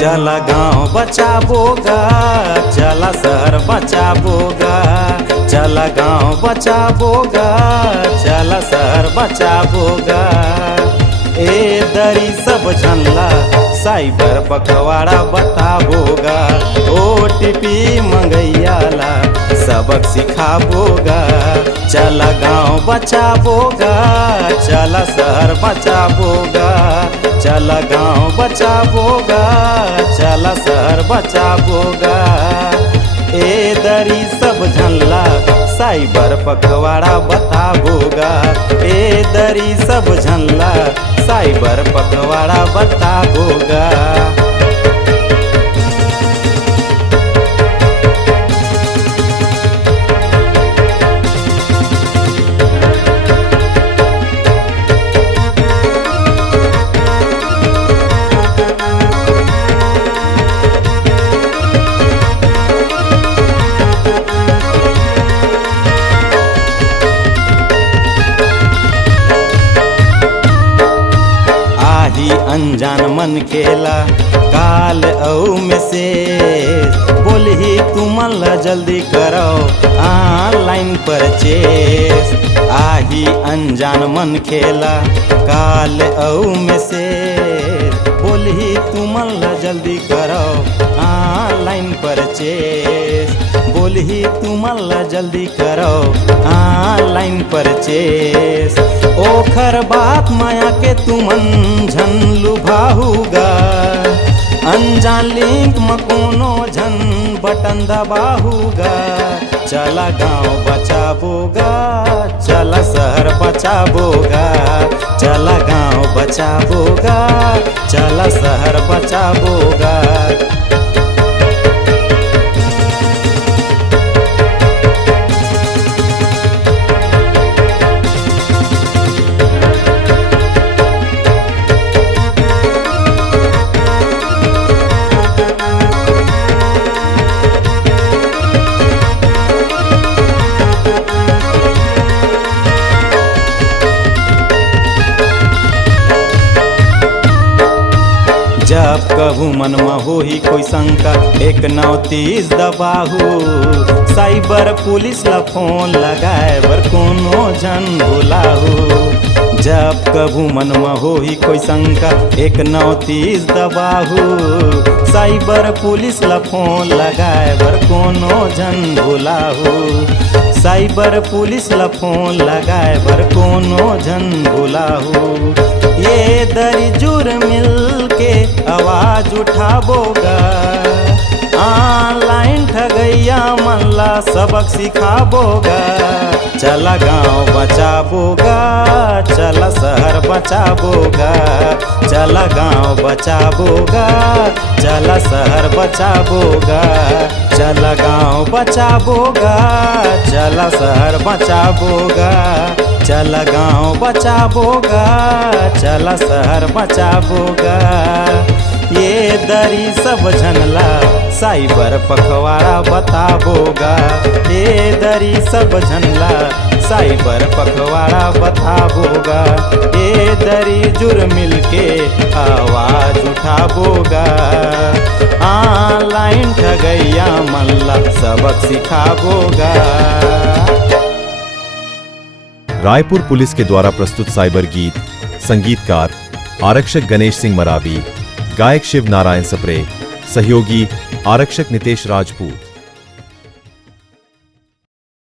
चला गाँव बचाबोगा, चला शहर बचाबोगा। चला गाँव बचाबोगा, चला शहर बचाबोगा। ए दरी सब झनला साइबर पखवाड़ा बताबोगा। OTP मंगैयाला सबक सिखाबोगा। चला गाँव बचाबोगा, चला शहर बचाबोगा। चला गाँव बचाबोगा, चला शहर बचाबोगा। ए दरी सब झनला साइबर पखवाड़ा बताबोगा। ए दरी सब झनला साइबर पखवाड़ा बताबोगा। अनजान मन केला काल औ मैसेज, बोलही तुमन ला जल्दी करो ऑनलाइन परचेस। आही अनजान मन खेला काल औ मैसेज, बोलही तुमन ला जल्दी करो ऑनलाइन परचेस। बोलही तुमन ला जल्दी करो ऑनलाइन परचेस। ओखर बात माया के तुमन झन लुभाऊगा। अनजान लिंक में कोनो झन बटन दबाऊगा। चला गाँव बचाबोगा, चला शहर बचाबोगा। चला गाँव बचाबोगा, चला शहर बचाबोगा। जब कभू मन में होही कोई शंका 1930 दबाहू। साइबर पुलिस ला फोन लगाए बर कोनो जन बुलाहू। जब कभू मन में होही कोई शंका 1930 दबाहू। साइबर पुलिस ला फोन लगाए बर कोनो जन बुलाहू। साइबर पुलिस ला फोन लगाए बर कोनो जन बुलाहू। ये दरी जुर मिल के आवाज उठाबोगा। ऑनलाइन ठगैया मन ला सबक सिखाबोगा। चला गाँव बचाबोगा, चला शहर बचाबोगा। चला गाँव बचाबोगा, चला शहर बचाबोगा। चला गाँव बचाबोगा, चला शहर बचाबोगा। चला गाँव बचाबोगा, चला शहर बचाबोगा। ये दरी सब झनला साइबर पखवाड़ा बताबोगा। ये दरी सब झनला साइबर पखवाड़ा बताबोगा। ये दरी जुर मिल के आवाज उठाबोगा। ऑनलाइन ठगैया मल्ला सबक सिखाबोगा। रायपुर पुलिस के द्वारा प्रस्तुत साइबर गीत, संगीतकार आरक्षक गणेश सिंह मरावी, गायक शिव नारायण सप्रे, सहयोगी आरक्षक नितेश राजपूत।